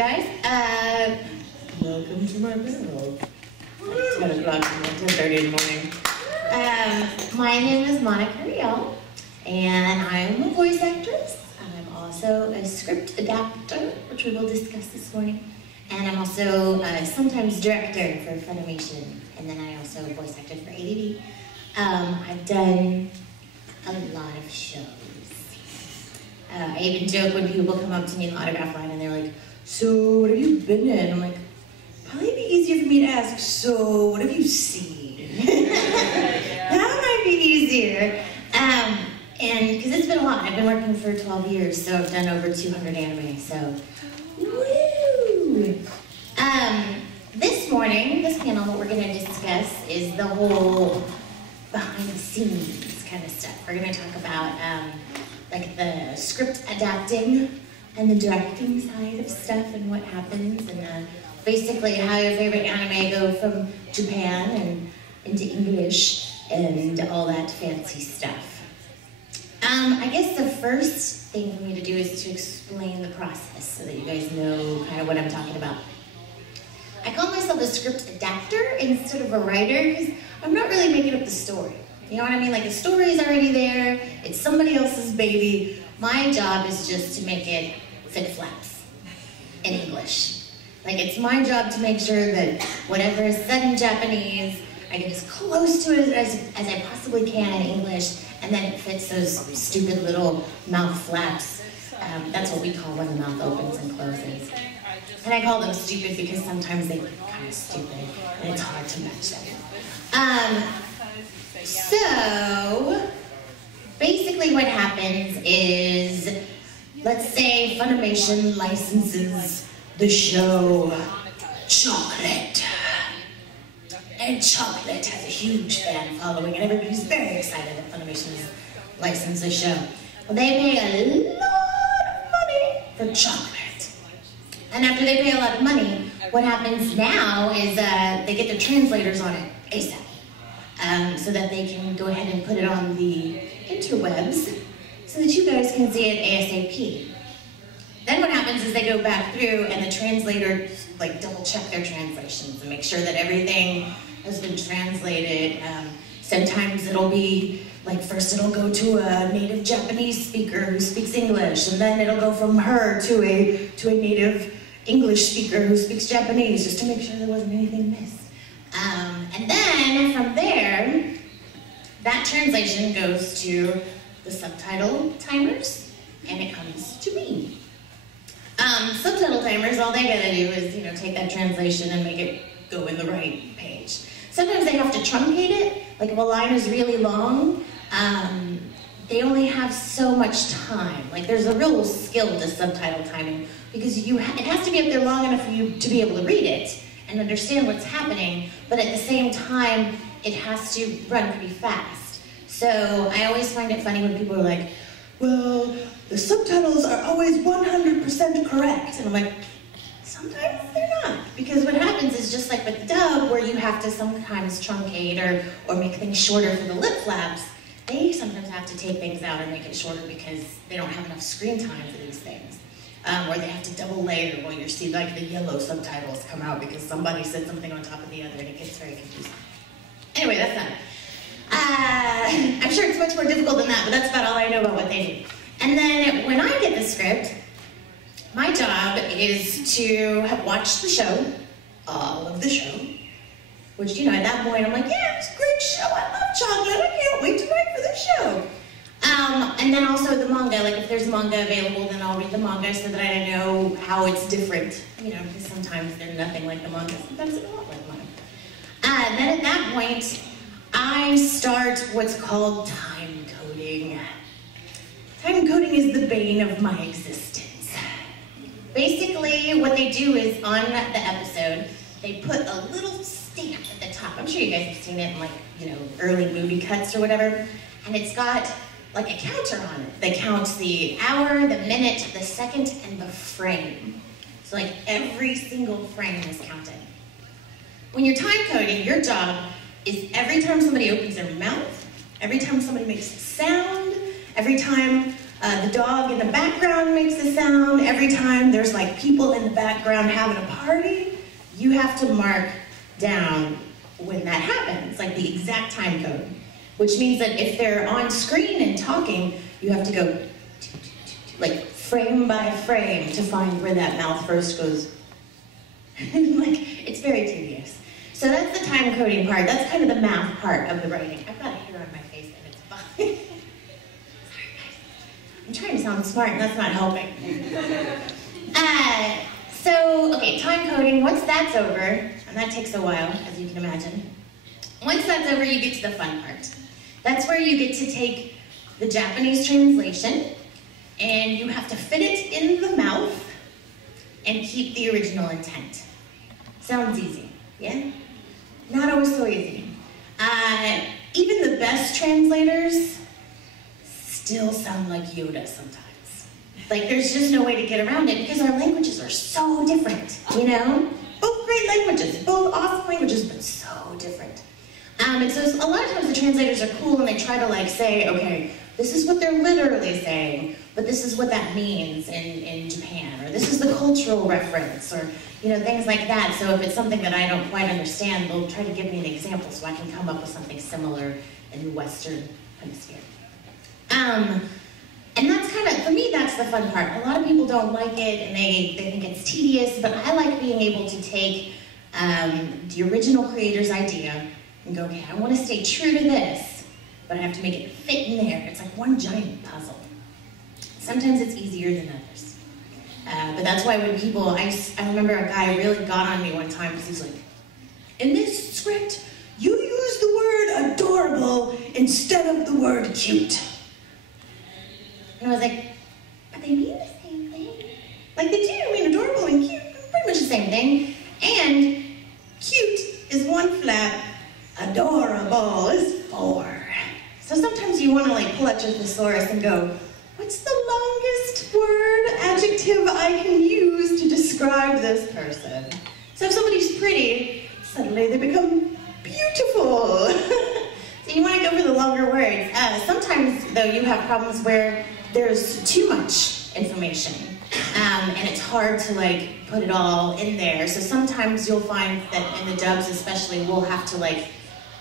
guys. Welcome to my panel. It's 10 o'clock, 10:30 in the morning. My name is Monica Rial, and I'm a voice actress. I'm also a script adapter, which we will discuss this morning. And I'm also sometimes director for Funimation, and then I also voice acted for ADD. I've done a lot of shows. I even joke when people come up to me in the autograph line and they're like, "So, what have you been in?" I'm like, probably be easier for me to ask, "So, what have you seen?" That might be easier. And because it's been a lot. I've been working for 12 years, so I've done over 200 anime, so woo! This morning, this panel, what we're going to discuss is the whole behind-the-scenes kind of stuff. We're going to talk about like the script adapting and the directing side of stuff and what happens, and basically how your favorite anime go from Japan and into English and all that fancy stuff. I guess the first thing for me to do is to explain the process so that you guys know kind of what I'm talking about. I call myself a script adapter instead of a writer because I'm not really making up the story. You know what I mean? Like the story is already there, it's somebody else's baby. My job is just to make it fit flaps in English. Like it's my job to make sure that whatever is said in Japanese, I get as close to it as I possibly can in English, and then it fits those stupid little mouth flaps. That's what we call when the mouth opens and closes. And I call them stupid because sometimes they look kind of stupid, and it's hard to match them. So, basically what happens is, let's say Funimation licenses the show Chocolate. And Chocolate has a huge fan following, and everybody's very excited that Funimation has licensed the show. Well, they pay a lot of money for Chocolate. And after they pay a lot of money, what happens now is they get their translators on it ASAP. So that they can go ahead and put it on the interwebs so that you guys can see it ASAP. Then what happens is they go back through and the translators like double check their translations and make sure that everything has been translated. Sometimes it'll be like first it'll go to a native Japanese speaker who speaks English, and then it'll go from her to a native English speaker who speaks Japanese, just to make sure there wasn't anything missed. And then from there, that translation goes to the subtitle timers, and it comes to me. Subtitle timers, all they gotta do is, take that translation and make it go in the right page. Sometimes they have to truncate it, like if a line is really long, they only have so much time. Like there's a real skill to subtitle timing, because it has to be up there long enough for you to be able to read it and understand what's happening, but at the same time, it has to run pretty fast. So I always find it funny when people are like, "Well, the subtitles are always 100% correct." And I'm like, sometimes they're not. Because what happens is just like with the dub, where you have to sometimes truncate or make things shorter for the lip flaps, they sometimes have to take things out and make it shorter because they don't have enough screen time for these things. Or they have to double layer while you see like the yellow subtitles come out because somebody said something on top of the other, and it gets very confusing. Anyway, that's not. I'm sure it's much more difficult than that, but that's about all I know about what they do. And then when I get the script, my job is to watch the show, all of the show, which, at that point I'm like, yeah, it's a great show, I love Chocolate, I can't wait to write for this show. And then also the manga, like if there's manga available, then I'll read the manga so that I know how it's different, because sometimes they're nothing like the manga, sometimes they're a lot like mine. Then at that point, I start what's called time coding. Time coding is the bane of my existence. Basically, what they do is on the episode, they put a little stamp at the top. I'm sure you guys have seen it in like, early movie cuts or whatever, and it's got like a counter on it that counts the hour, the minute, the second, and the frame. So like every single frame is counted. When you're time coding, your job is every time somebody opens their mouth, every time somebody makes a sound, every time The dog in the background makes a sound. Every time there's like people in the background having a party, you have to mark down when that happens, like the exact time code. Which means that if they're on screen and talking, you have to go like frame by frame to find where that mouth first goes. Like, it's very tedious. So that's the time coding part. That's kind of the math part of the writing. I've got a hair on my face and it's fine. Sorry guys. I'm trying to sound smart and that's not helping. Okay, time coding, once that's over, and that takes a while, as you can imagine. Once that's over, you get to the fun part. That's where you get to take the Japanese translation and you have to fit it in the mouth and keep the original intent. Sounds easy, yeah? Not always so easy. Even the best translators still sound like Yoda sometimes. Like, there's just no way to get around it because our languages are so different, you know? Both great languages, both awesome languages, but so different. And so a lot of times the translators are cool and they try to like say, okay, this is what they're literally saying, but this is what that means in Japan, or this is the cultural reference, or you know, things like that. So if it's something that I don't quite understand, they'll try to give me an example so I can come up with something similar in the Western Hemisphere. And that's kind of, for me, that's the fun part. A lot of people don't like it and they think it's tedious, but I like being able to take the original creator's idea and go, okay, I want to stay true to this, but I have to make it fit in there. It's like one giant puzzle. Sometimes it's easier than others. But that's why when people, I remember a guy really got on me one time because he's like, in this script, you use the word adorable instead of the word cute. And I was like, but they mean the same thing. Like they do, I mean adorable and cute, pretty much the same thing. And cute is one flap, adorable is 4. So sometimes you want to like pull out your thesaurus and go, what's the longest word, adjective I can use to describe this person? So if somebody's pretty, suddenly they become beautiful. So you want to go for the longer words. Sometimes though you have problems where there's too much information and it's hard to like put it all in there. So sometimes you'll find that in the dubs especially, we'll have to like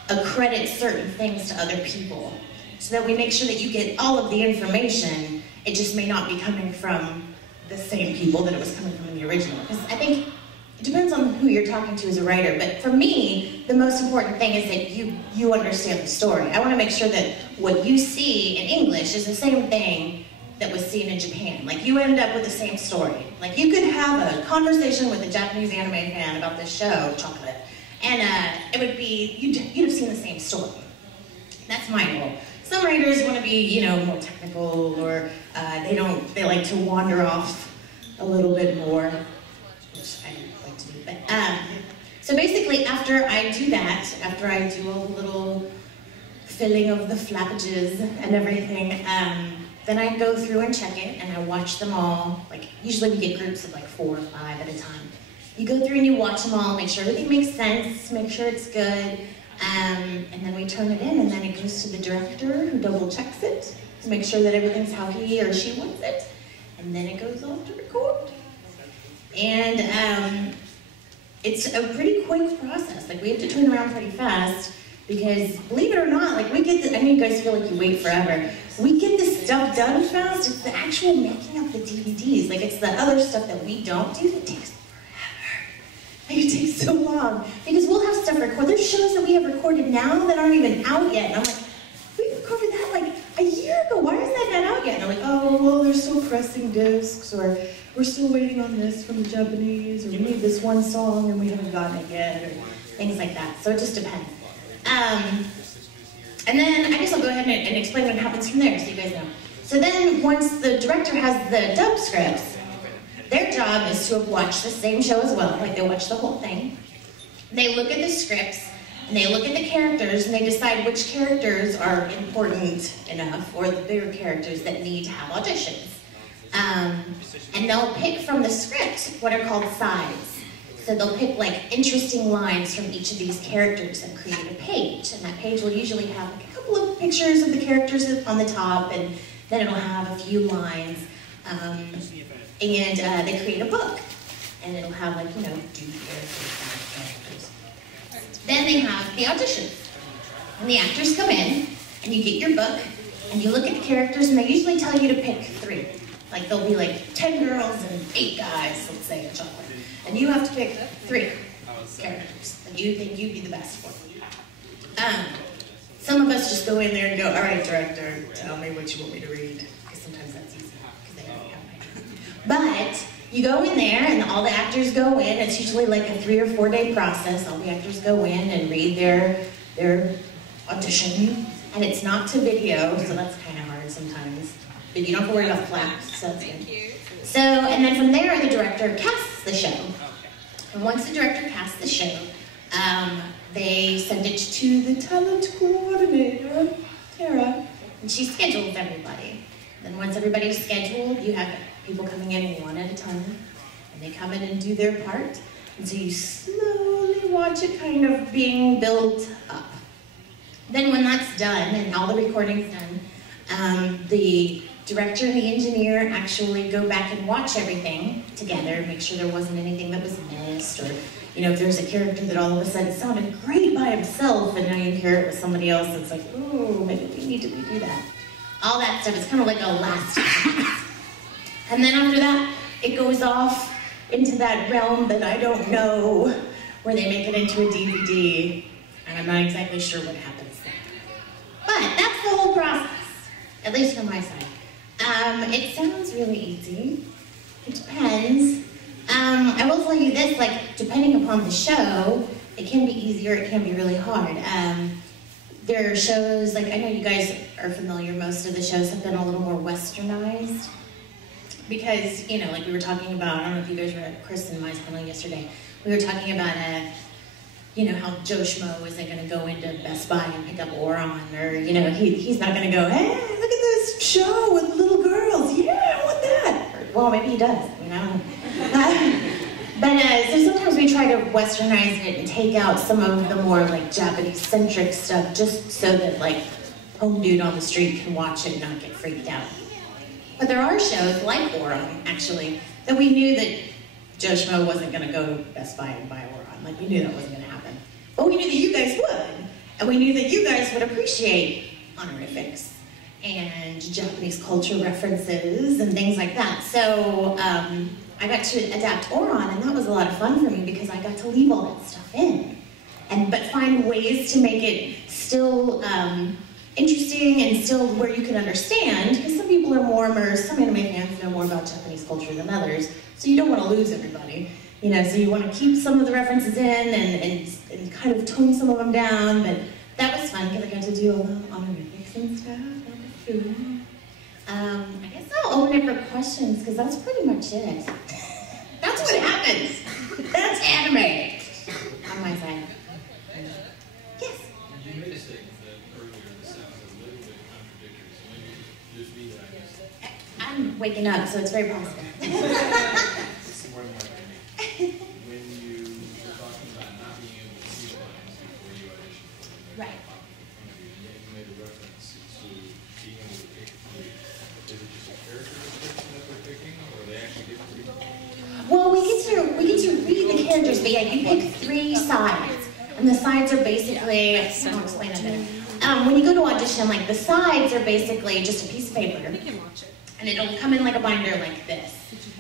accredit certain things to other people so that we make sure that you get all of the information. It just may not be coming from the same people that it was coming from in the original. Because I think it depends on who you're talking to as a writer, but for me, the most important thing is that you understand the story. I want to make sure that what you see in English is the same thing that was seen in Japan. Like, you end up with the same story. Like, you could have a conversation with a Japanese anime fan about this show, Chocolate, and it would be, you'd have seen the same story. That's my goal. Some writers want to be, you know, more technical, or they like to wander off a little bit more, which I don't like to do. But so basically, after I do that, after I do all the little filling of the flappages and everything, then I go through and check it, and I watch them all. Like, usually we get groups of like 4 or 5 at a time. You go through and you watch them all, make sure everything makes sense, make sure it's good. And then we turn it in, and then it goes to the director who double checks it to make sure that everything's how he or she wants it. And then it goes off to record. And it's a pretty quick process. Like, we have to turn around pretty fast because, believe it or not, like, we get I know you guys feel like you wait forever. We get this stuff done fast. It's the actual making of the DVDs. Like, it's the other stuff that we don't do that takes Like, it takes so long. Because we'll have stuff recorded. There's shows that we have recorded now that aren't even out yet. And I'm like, we recorded that like a year ago. Why isn't that not out yet? And they're like, oh, well, they're still pressing discs, or we're still waiting on this from the Japanese, or we need this one song and we haven't gotten it yet, or things like that. So it just depends. And then I guess I'll go ahead and explain what happens from there so you guys know. So then once the director has the dub scripts, their job is to have watched the same show as well, like they watch the whole thing. They look at the scripts, and they look at the characters, and they decide which characters are important enough, or the bigger characters that need to have auditions. And they'll pick from the script what are called sides. So they'll pick like interesting lines from each of these characters and create a page. And that page will usually have like a couple of pictures of the characters on the top, and Then it'll have a few lines, and they create a book. And it'll have like, do characters. Then they have the auditions. And the actors come in, and you get your book, and you look at the characters, and they usually tell you to pick 3. Like there'll be like 10 girls and 8 guys, let's say, in chocolate. And you have to pick 3 characters that you think you'd be the best for. Some of us just go in there and go, all right, director, tell me what you want me to read. Because sometimes that's easy, because they already have my idea. But you go in there, and all the actors go in. It's usually like a 3 or 4 day process. All the actors go in and read their audition. And it's not to video, so that's kind of hard sometimes. But you don't have to worry about flaps, so that's good. So, and then from there, the director casts the show. And once the director casts the show, they send it to the talent coordinator, Tara, and she schedules everybody. Then once everybody's scheduled, you have people coming in one at a time, and they come in and do their part. And so you slowly watch it kind of being built up. Then when that's done, and all the recording's done, the director and the engineer actually go back and watch everything together, make sure there wasn't anything that was missed, or if there's a character that all of a sudden sounded great by himself, and now you hear it with somebody else, it's like, oh, maybe we need to redo that. All that stuff is kind of like a last pass. And then after that, it goes off into that realm that I don't know, where they make it into a DVD, and I'm not exactly sure what happens there. But that's the whole process, at least from my side. It sounds really easy. It depends. I will tell you this, like, depending upon the show, it can be easier, it can be really hard. There are shows, like, I know you guys are familiar, most of the shows have been a little more westernized. Because, like we were talking about, I don't know if you guys were at Chris and my panel yesterday, we were talking about, how Joe Schmo isn't going to go into Best Buy and pick up Oron, or, he's not going to go, hey, look at this show with little girls, yeah, I want that. Or, well, maybe he does, I don't know. So sometimes we try to westernize it and take out some of the more, like, Japanese-centric stuff, just so that, like, home dude on the street can watch it and not get freaked out. But there are shows, like Oron, actually, that we knew that Joe Schmo wasn't going to go to Best Buy and buy Oron. Like, we knew that wasn't going to happen. But we knew that you guys would. And we knew that you guys would appreciate honorifics and Japanese culture references and things like that. So I got to adapt Oron, and that was a lot of fun for me because I got to leave all that stuff in. But find ways to make it still interesting and still where you can understand, because some people are more immersed, some anime fans know more about Japanese culture than others, so you don't want to lose everybody. So you want to keep some of the references in and kind of tone some of them down, but that was fun because I got to do all the honorifics and stuff. That was cool. I guess I'll open it for questions because that's pretty much it. That's what happens. That's anime on my side. Yes? You made a statement that earlier that sounds a little bit contradictory, so maybe just be that. I'm waking up, so it's very positive. It's more than likely. When you were talking about not being able to see lines before you audition for them, Right. pop up in front of you, and yet you made a reference to being able to pick 3. Is it just a character description that they're picking, or they actually get 3? Well, we get to read the characters, but yeah, you pick 3 sides. And the sides are basically, I'll explain that better. When you go to audition, like the sides are basically just a piece of paper. And it'll come in like a binder like this.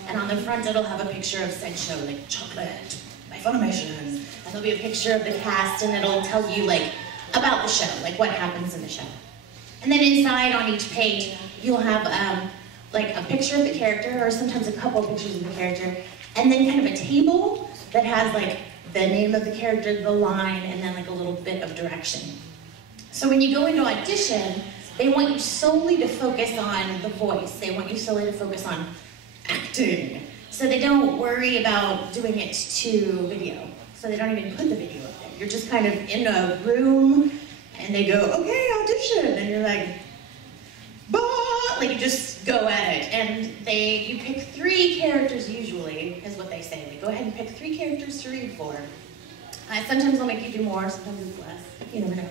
And on the front it'll have a picture of said show, like Chocolate by Funimation. And there'll be a picture of the cast, and it'll tell you like about the show, like what happens in the show. And then inside on each page, you'll have like a picture of the character, or sometimes a couple of pictures of the character, and then kind of a table that has like the name of the character, the line, and then like a little bit of direction. So when you go into audition, they want you solely to focus on the voice. They want you solely to focus on acting. So they don't worry about doing it to video. So they don't even put the video up there. You're just kind of in a room, and they go, okay, audition, and you're like, bah! Like you just go at it. And you pick 3 characters usually, is what they say. They go ahead and pick 3 characters to read for. Sometimes they'll make you do more, sometimes it's less. You never know.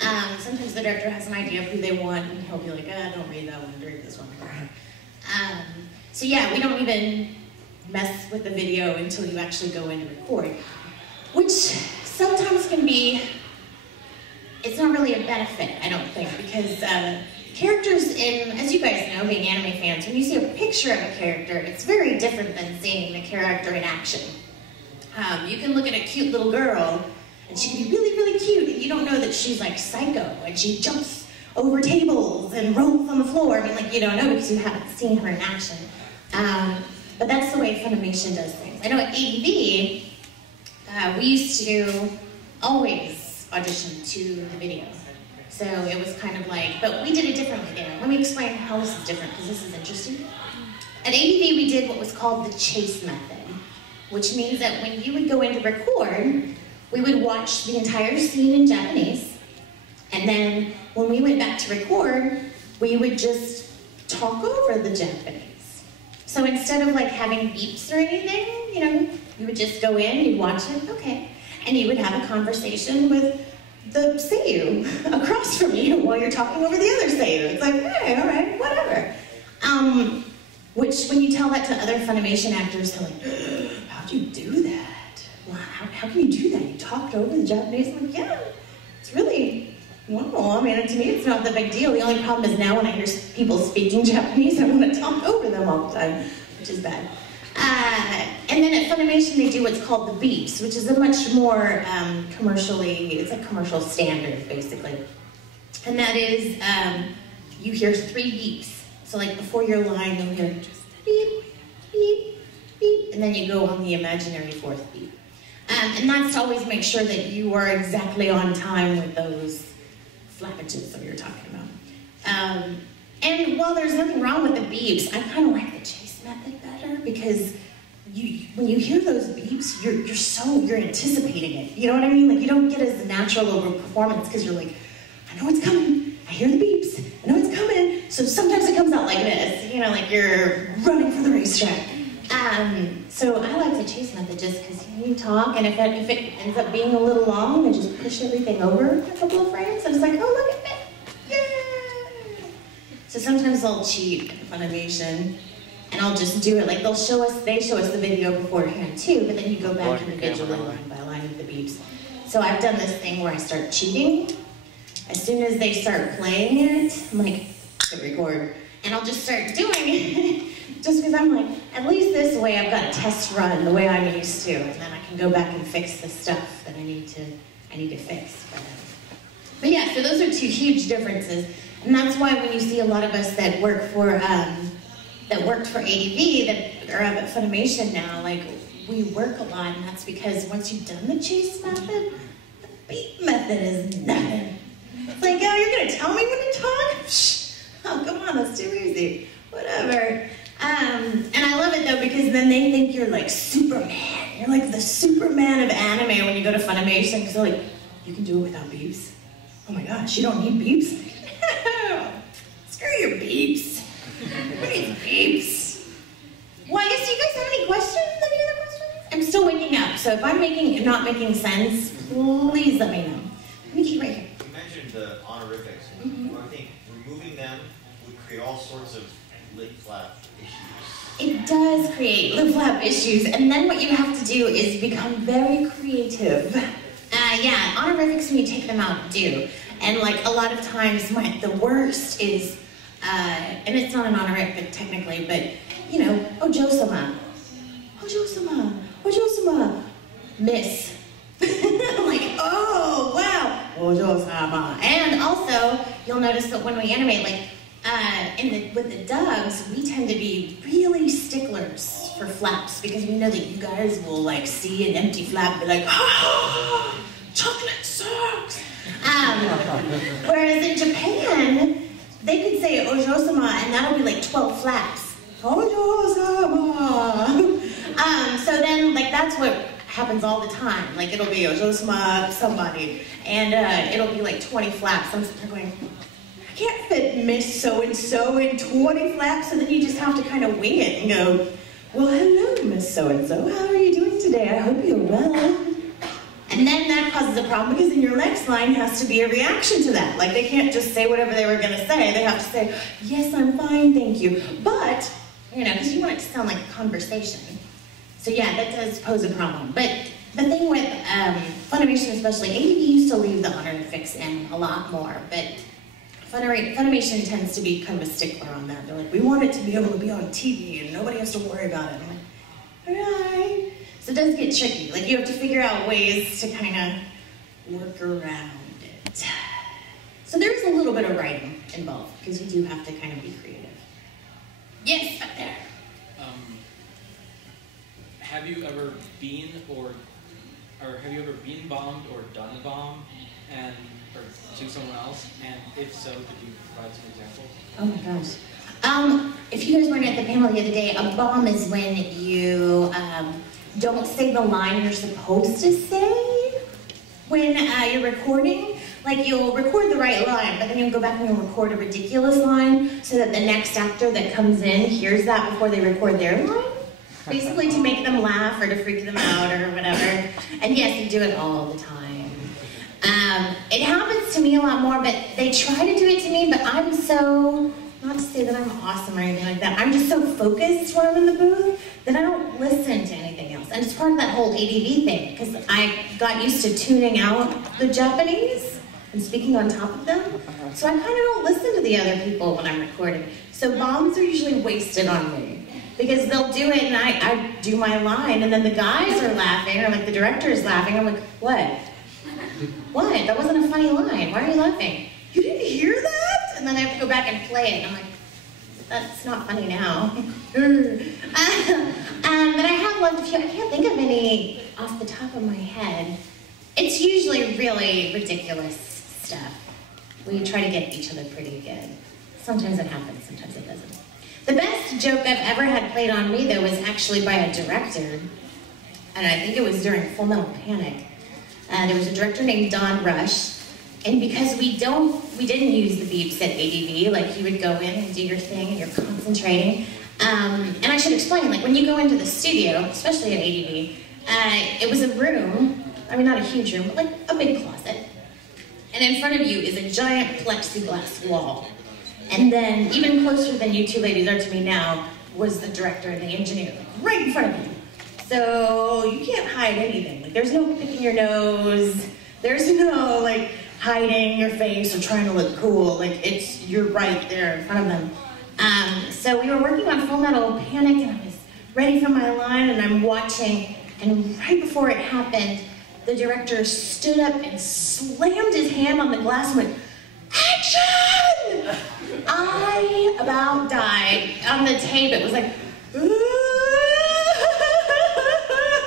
Sometimes the director has an idea of who they want, and he'll be like, don't read that one, read this one. So yeah, we don't even mess with the video until you actually go in to record, which sometimes can be, it's not really a benefit, I don't think, because characters in, as you guys know, being anime fans, when you see a picture of a character, it's very different than seeing the character in action. You can look at a cute little girl, and she can be really, really cute, and you don't know that she's like psycho, and she jumps over tables and rolls on the floor. I mean, like, you don't know because you haven't seen her in action. But that's the way Funimation does things. I know at ADV, we used to always audition to the video. So it was kind of like, but we did it differently there. Let me explain how this is different, because this is interesting. At ADV, we did what was called the chase method, which means that when you would go in to record, we would watch the entire scene in Japanese, and then when we went back to record, we would just talk over the Japanese. So instead of like having beeps or anything, you know, you would just go in, you'd watch it, okay, and you would have a conversation with the seiyu across from you while you're talking over the other seiyu. It's like, hey, all right, whatever. Which, when you tell that to other Funimation actors, they're like, how'd you do that? Wow, how can you do that? You talked over the Japanese? I'm like, yeah, it's really normal. I mean, to me, it's not the big deal. The only problem is now when I hear people speaking Japanese, I want to talk over them all the time, which is bad. And then at Funimation, they do what's called the beeps, which is a much more commercially, it's a commercial standard, basically. And that is, you hear 3 beeps. So like before your line, you'll hear just beep, beep, beep, and then you go on the imaginary 4th beep. And that's to always make sure that you are exactly on time with those flappages that we were talking about. And while there's nothing wrong with the beeps, I kind of like the chase method better, because when you hear those beeps, you're anticipating it. You know what I mean? Like, you don't get as natural of a performance because you're like, I know it's coming. I hear the beeps. I know it's coming. So sometimes it comes out like this, you know, like you're running for the racetrack. So I like the chase method just because you talk, and if it ends up being a little long, I just push everything over a couple of frames, and it's like, oh, look at that. Yeah. So sometimes I'll cheat at Funimation, and I'll just do it. Like they show us the video beforehand too, but then you go back individually line by line with the beeps. So I've done this thing where I start cheating. As soon as they start playing it, I'm like, hit record. And I'll just start doing it. Just because I'm like, at least this way I've got a test run the way I'm used to, and then I can go back and fix the stuff that I need to fix. But yeah, so those are 2 huge differences. And that's why when you see a lot of us that work for that worked for ADV, that are at Funimation now, like, we work a lot, and that's because once you've done the chase method, the beat method is nothing. It's like, oh, you're gonna tell me when to talk? Shh. Oh, come on, that's too easy. Whatever. And I love it though, because then they think you're like Superman. You're like the Superman of anime when you go to Funimation, because they're like, you can do it without beeps? Oh my gosh, you don't need beeps? Screw your beeps. Who needs beeps? Well, I guess, do you guys have any questions? Any other questions? I'm still waking up, so if I'm not making sense, please let me know. Let me keep right here. You mentioned the honorifics. I think removing them would create all sorts of lip-flap issues. It does create lip-flap issues, and then what you have to do is become very creative. Yeah, honorifics, when you take them out, do. And like a lot of times, the worst is, and it's not an honorific technically, but you know, Ojo-sama, Ojo-sama, Ojo-sama, miss. I'm like, oh wow, Ojo-sama. And also, you'll notice that when we animate, like with the dubs, we tend to be really sticklers for flaps, because we know that you guys will like see an empty flap and be like, ah, chocolate sucks. Whereas in Japan, they could say Ojo-sama and that'll be like 12 flaps. Ojo-sama. So then, like, that's what happens all the time. Like, it'll be Ojo-sama somebody, and it'll be like 20 flaps. I'm sitting there going, I can't fit Miss So-and-so in 20 flaps, and then you just have to kind of wing it and go, well, hello, Miss So-and-so. How are you doing today? I hope you're well. And then that causes a problem because then your next line has to be a reaction to that. Like, they can't just say whatever they were gonna say. They have to say, yes, I'm fine, thank you. But, you know, because you want it to sound like a conversation. So yeah, that does pose a problem. But the thing with Funimation especially, ADV used to leave the honor and fix in a lot more, but Funimation tends to be kind of a stickler on that. They're like, we want it to be able to be on TV and nobody has to worry about it. I'm like, all right. So it does get tricky. Like, you have to figure out ways to kind of work around it. So there's a little bit of writing involved, because you do have to kind of be creative. Yes, up there. Have you ever been or have you ever been bombed or done a bomb or to someone else? And if so, could you provide some examples? Oh my gosh. If you guys weren't at the panel the other day, a bomb is when you don't say the line you're supposed to say when you're recording. Like, you'll record the right line, but then you'll go back and you'll record a ridiculous line so that the next actor that comes in hears that before they record their line. Basically to make them laugh or to freak them out or whatever. And yes, you do it all the time. It happens to me a lot more, but they try to do it to me, but I'm so, not to say that I'm awesome or anything like that, I'm just so focused when I'm in the booth that I don't listen to anything else. And it's part of that whole ADV thing, because I got used to tuning out the Japanese and speaking on top of them. So I kind of don't listen to the other people when I'm recording. So bombs are usually wasted on me. Because they'll do it and I do my line and then the guys are laughing, or like the director is laughing. I'm like, what? What? That wasn't a funny line. Why are you laughing? You didn't hear that? And then I have to go back and play it. And I'm like, that's not funny now. But I have loved a few. I can't think of any off the top of my head. It's usually really ridiculous stuff. We try to get each other pretty good. Sometimes it happens, sometimes it doesn't. The best joke I've ever had played on me, though, was actually by a director, and I think it was during Full Metal Panic. There was a director named Don Rush, and because we didn't use the beeps at ADV, like you would go in and do your thing and you're concentrating. And I should explain, like when you go into the studio, especially at ADV, it was a room, I mean not a huge room, but like a big closet. And in front of you is a giant plexiglass wall. And then, even closer than you two ladies are to me now, was the director and the engineer, like, right in front of you. So, you can't hide anything. Like, there's no picking your nose, there's no, like, hiding your face or trying to look cool. Like, you're right there in front of them. So we were working on Full Metal Panic, and I was ready for my line, and I'm watching, and right before it happened, the director stood up and slammed his hand on the glass and went, action! I about died. On the tape, it was like,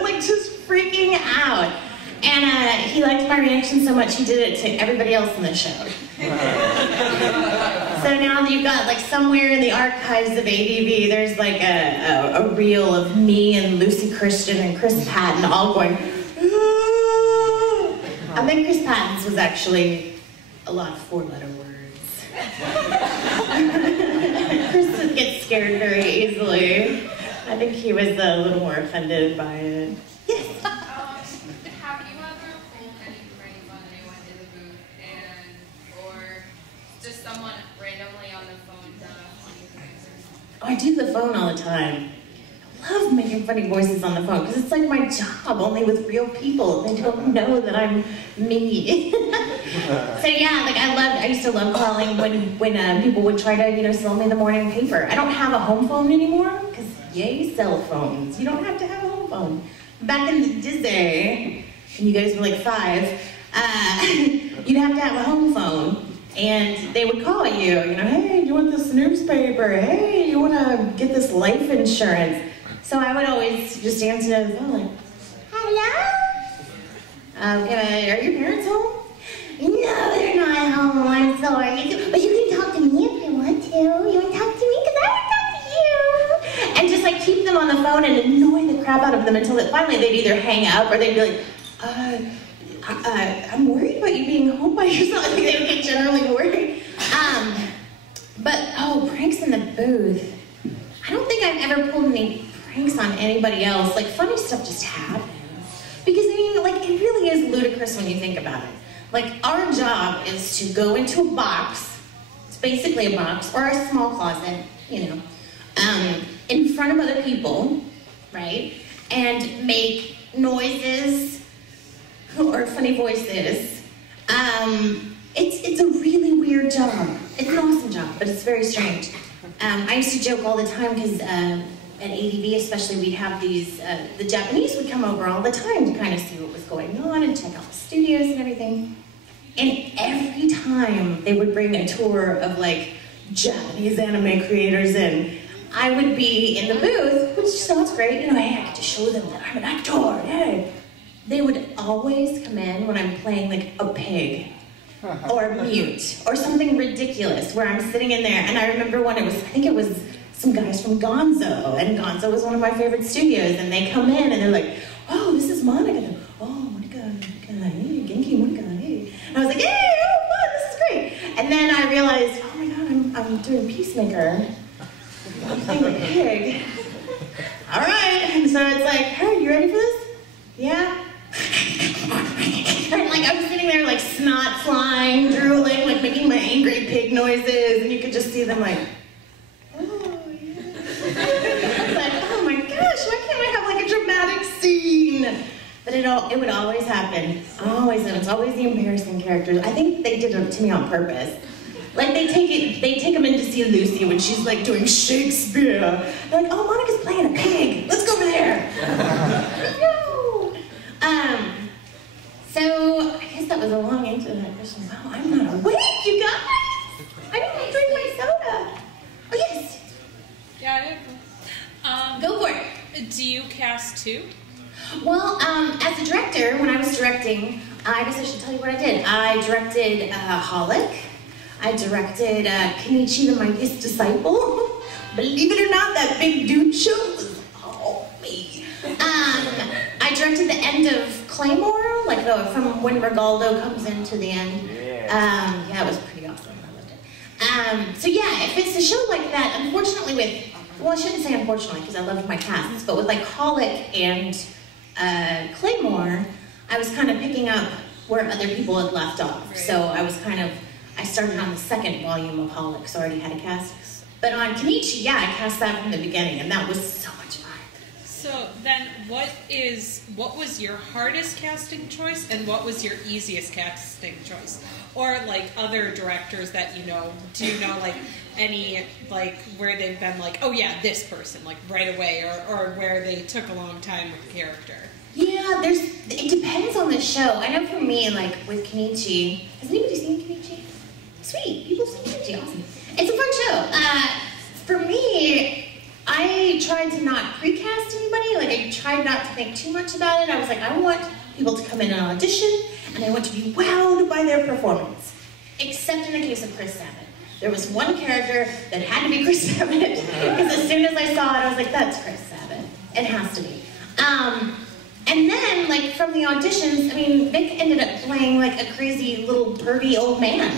like just freaking out. And he liked my reaction so much, he did it to everybody else in the show. So now you've got, like, somewhere in the archives of ADV, there's like a reel of me and Lucy Christian and Chris Patton all going, I think Chris Patton's was actually a lot of four-letter words. Chris gets scared very easily. I think he was a little more offended by it. Yes? Have you ever pulled any prank on anyone in the booth, or just someone randomly on the phone done a funny thing? Oh, I do the phone all the time. I love making funny voices on the phone because it's like my job, only with real people. They don't know that I'm me. So yeah, like I used to love calling when people would try to, sell me the morning paper. I don't have a home phone anymore because yay, cell phones. You don't have to have a home phone. Back in the day, when you guys were like 5, you'd have to have a home phone. And they would call you, hey, do you want this newspaper? Hey, you want to get this life insurance? So I would always just answer the phone like, hello? Are your parents home? No, they're not home, I'm sorry. But you can talk to me if you want to. You want to talk to me? Because I want to talk to you. And just like keep them on the phone and annoy the crap out of them until finally they'd either hang up or they'd be like, I'm worried about you being home by yourself. I think they would get generally worried. But pranks in the booth. I don't think I've ever pulled any pranks on anybody else. Like, funny stuff just happens. Because, like, it really is ludicrous when you think about it. Like, our job is to go into a box, it's basically a box, or a small closet, you know, in front of other people, right? And make noises or funny voices. It's a really weird job. It's an awesome job, but it's very strange. I used to joke all the time because at ADV especially, we'd have these, the Japanese would come over all the time to kind of see what was going on and check out the studios and everything. And every time they would bring a tour of like Japanese anime creators in, I would be in the booth, which sounds great, you know, hey, I get to show them that I'm an actor, yay. They would always come in when I'm playing like a pig or mute or something ridiculous where I'm sitting in there. And I remember when I think it was some guys from Gonzo, and Gonzo was one of my favorite studios, and they come in and they're like, oh, this is Monica. Oh, Monica, hey, Genki, Monica, hey. And I was like, hey, oh, fun, this is great. And then I realized, oh my God, I'm doing Peacemaker. I'm playing the pig. All right, and so it's like, hey, you ready for this? Yeah. And like I'm sitting there like snot flying, drooling, like making my angry pig noises, and you could just see them like, oh yeah. It's like, oh my gosh, why can't I have like a dramatic scene? But it would always happen. Always, and it's always the embarrassing characters. I think they did it to me on purpose. Like they take them in to see Lucy when she's like doing Shakespeare. They're like, oh, Monica's playing a pig. Let's go over there. No. So I guess that was a long answer to that question. Wow, I'm not awake, you guys. I didn't drink my soda. Oh yes. Yeah, I Go for it. Do you cast too? Well, as a director, when I was directing, I guess I should tell you what I did. I directed Holic. I directed Kenichi the Mightiest Disciple. Believe it or not, that big dude show was all me. I directed the end of Claymore, like from when Regaldo comes into the end. Yeah, it was pretty awesome. I loved it. So yeah, if it's a show like that, unfortunately well, I shouldn't say unfortunately because I loved my casts, but with like Holic and Claymore, I was kind of picking up where other people had left off. Right. So I started on the second volume of Holic, so I already had a cast. But on Kenichi, yeah, I cast that from the beginning, and that was so much fun. So then, what was your hardest casting choice, and what was your easiest casting choice? Or like other directors that you know, do you know like any like where they've been like, oh yeah, this person like right away, or where they took a long time with the character? Yeah, it depends on the show. I know for me, like with Kenichi, has anybody seen Kenichi? Sweet, people see Kenichi, awesome. It's a fun show. For me, I tried to not precast anybody. Like I tried not to think too much about it. I was like, I want people to come in and audition, and I want to be wowed by their performance. Except in the case of Chris Sabat. There was one character that had to be Chris Sabat, because as soon as I saw it, I was like, that's Chris Sabat. It has to be. And then, like, from the auditions, I mean, Vic ended up playing, like, a crazy little pervy old man.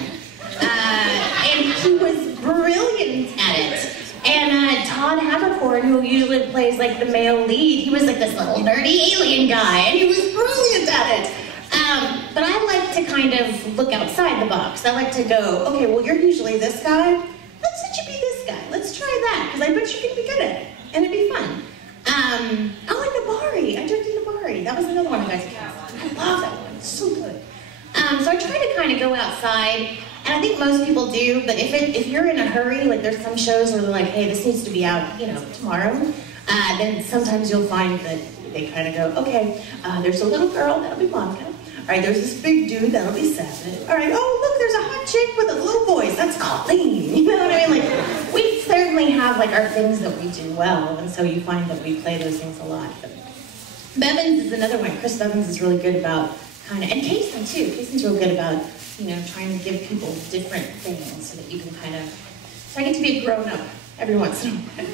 And he was brilliant at it. And Todd Havercorn, who usually plays, like, the male lead, he was, like, this little nerdy alien guy, and he was brilliant at it. But I like to kind of look outside the box. I like to go, okay, well, you're usually this guy. Let's let you be this guy. Let's try that, because I bet you can be good at it, and it'd be fun. And Nabari. I directed Nabari. That was another one of guys cast. I love that one. It's so good. So I try to kind of go outside, and I think most people do, but if you're in a hurry, like there's some shows where they're like, hey, this needs to be out, you know, tomorrow, then sometimes you'll find that they kind of go, okay, there's a little girl, that'll be Monica. All right, there's this big dude, that'll be Sabat. All right, oh, look, there's a hot chick with a low voice, that's Colleen. You know what I mean? Like, we certainly have like our things that we do well, and so you find that we play those things a lot. But Bevins is another one. Chris Bevins is really good about kind of, and Kaysen too. Kaysen's real good about, you know, trying to give people different things so that you can kind of, so I get to be a grown-up every once in a while.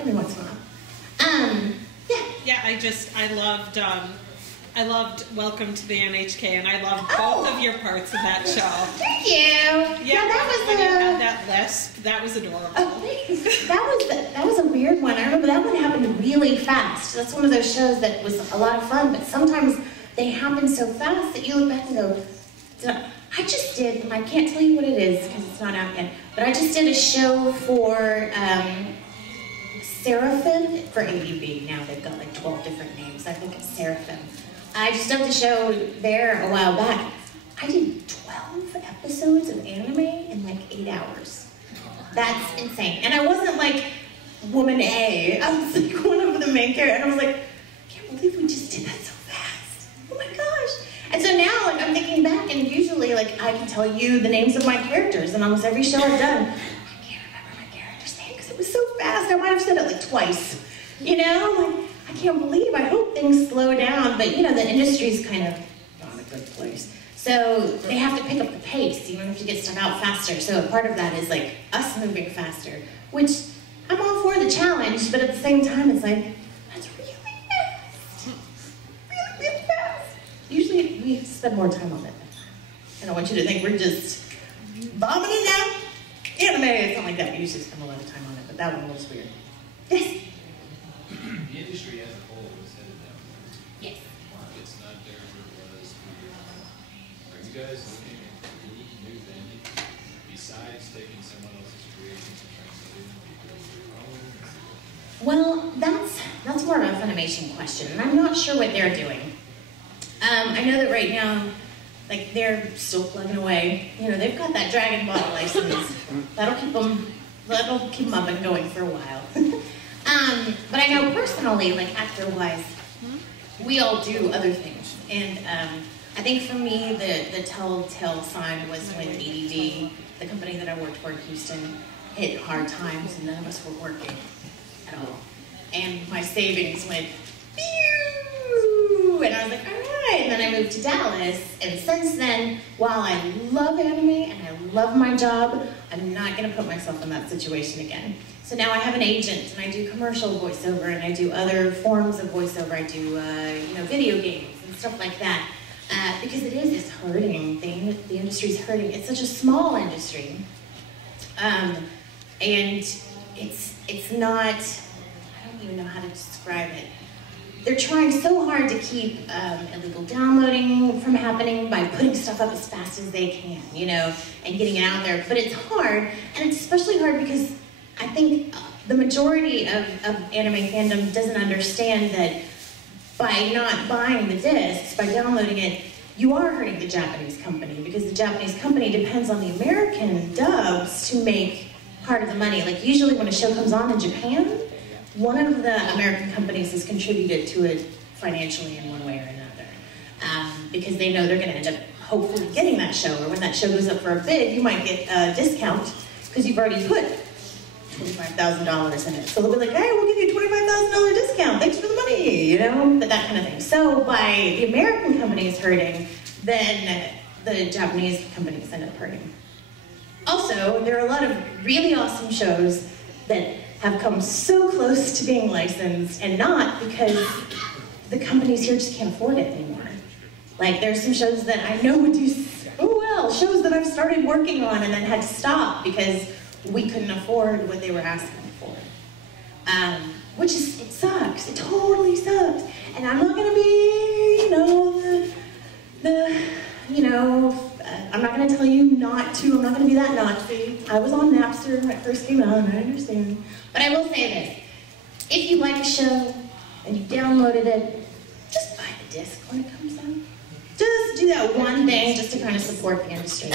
Every once in a while. Yeah. Yeah, I loved Welcome to the NHK, and I loved both of your parts of that show. Thank you. Yeah, that was when you had that lisp. That was adorable. Oh, thanks. That was a weird one. I remember that one happened really fast. That's one of those shows that was a lot of fun, but sometimes they happen so fast that you look back and go, I just did, I can't tell you what it is because it's not out yet, but I just did a show for Seraphim, for ADB. Now they've got like 12 different names. I think it's Seraphim. I just did the show there a while back. I did 12 episodes of anime in like 8 hours. That's insane. And I wasn't like woman A. I was like one of the main characters. And I was like, I can't believe we just did that so fast. Oh my gosh. And so now like, I'm thinking back, and usually like I can tell you the names of my characters in almost every show I've done. I can't remember my character's name because it was so fast. I might have said it like twice. You know? Like, I can't believe, I hope things slow down, but you know, the industry's kind of not a good place. So they have to pick up the pace, you know, have to get stuff out faster. So part of that is like us moving faster, which I'm all for the challenge, but at the same time it's like, that's really fast. Really, really fast. Usually we spend more time on it. I don't want you to think we're just bombing it out. Anime, it's not like that. We usually spend a lot of time on it, but that one was weird. Yes? The industry as a whole is headed down. Yes. The market's not there where it was 3 years ago. Are you guys looking at any new venue besides taking someone else's creations and translating them to your own? Well, that's more of a Funimation question, and I'm not sure what they're doing. I know that right now, like, they're still plugging away. You know, they've got that Dragon Ball license. That'll keep them up and going for a while. But I know personally, like actor-wise, we all do other things. And I think for me, the telltale sign was when ADV, the company that I worked for in Houston, hit hard times and none of us were working at all. And my savings went, pew! And I was like, all right. And then I moved to Dallas. And since then, while I love anime and I love my job, I'm not going to put myself in that situation again. So now I have an agent, and I do commercial voiceover, and I do other forms of voiceover. I do, you know, video games and stuff like that. Because it's hurting. The industry's hurting. It's such a small industry. And it's not, I don't even know how to describe it. They're trying so hard to keep illegal downloading from happening by putting stuff up as fast as they can, you know, and getting it out there. But it's hard, and it's especially hard because I think the majority of anime fandom doesn't understand that by not buying the discs, by downloading it, you are hurting the Japanese company, because the Japanese company depends on the American dubs to make part of the money. Like usually when a show comes on in Japan, one of the American companies has contributed to it financially in one way or another. Because they know they're going to end up hopefully getting that show, or when that show goes up for a bid, you might get a discount because you've already put $25,000 in it. So they'll be like, hey, we'll give you a $25,000 discount, thanks for the money, you know, but that kind of thing. So by the American companies hurting, then the Japanese companies end up hurting. Also, there are a lot of really awesome shows that have come so close to being licensed and not, because the companies here just can't afford it anymore. Like there's some shows that I know would do so well, shows that I've started working on and then had to stop because we couldn't afford what they were asking for. Which is, it sucks, it totally sucks. And I'm not gonna be, you know, I'm not gonna tell you not to, I'm not gonna be that Nazi. I was on Napster when it first came out, and I understand. But I will say this, if you like a show and you downloaded it, just buy the disc when it comes out. Just do that one thing just to kind of support the industry.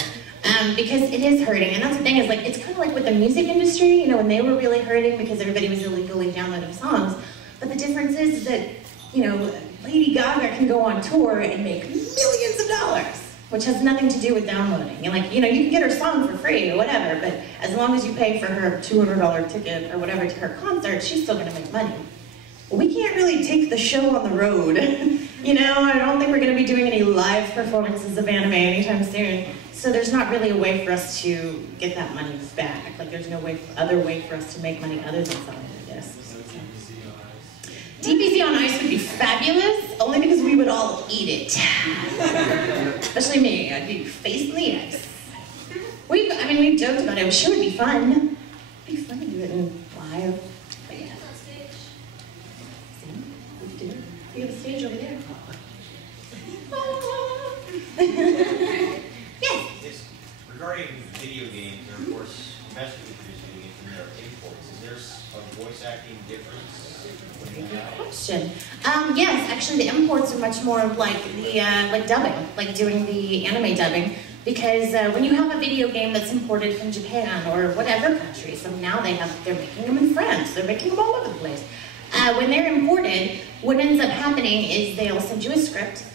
Because it is hurting, and that's the thing, is like, it's kind of like with the music industry, you know, when they were really hurting because everybody was illegally downloading songs. But the difference is that, you know, Lady Gaga can go on tour and make millions of dollars, which has nothing to do with downloading. And like, you know, you can get her song for free or whatever, but as long as you pay for her $200 ticket or whatever to her concert, she's still gonna make money. Well, we can't really take the show on the road. You know, I don't think we're gonna be doing any live performances of anime anytime soon. So there's not really a way for us to get that money back. Like there's no other way for us to make money other than selling the discs. DBZ on ice would be fabulous, only because we would all eat it. Especially me, I'd be facing the ice. We've joked about it, I'm sure it'd be fun. It'd be fun to do it in live. But yeah. See, we have a stage over there. Yes. Yes. Regarding video games, there are, of course, domestically produced video games, and there are imports. Is there a voice acting difference? Good question. Yes, actually, the imports are much more like the like dubbing, like doing the anime dubbing. Because when you have a video game that's imported from Japan or whatever country, so now they're making them in France, they're making them all over the place. When they're imported, what ends up happening is they'll send you a script,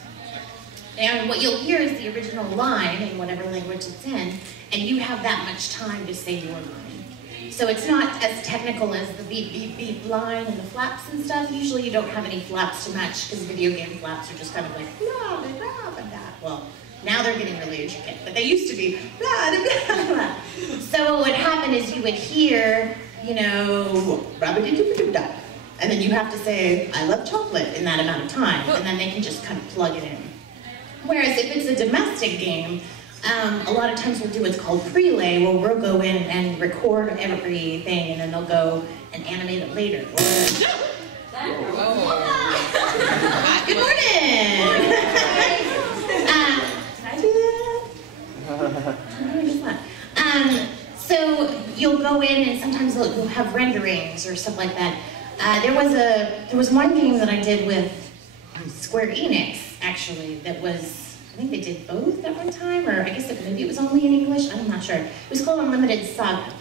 and what you'll hear is the original line in whatever language it's in, and you have that much time to say your line. So it's not as technical as the beep, beep, beep line and the flaps and stuff. Usually you don't have any flaps to match, because video game flaps are just kind of like, blah, blah, blah, blah, blah. Well, now they're getting really intricate, but they used to be blah, blah, blah, blah. So what would happen is you would hear, you know, rabba-doo-doo-doo-dah, and then you have to say, I love chocolate in that amount of time, and then they can just kind of plug it in. Whereas if it's a domestic game, a lot of times we'll do what's called prelay, where we'll go in and record everything, and then they'll go and animate it later. Good morning! So you'll go in and sometimes you'll have renderings or stuff like that. There was one game that I did with Square Enix, actually, that was, I think they did both at one time, or I guess maybe it was only in English, I'm not sure. It was called Unlimited Saga.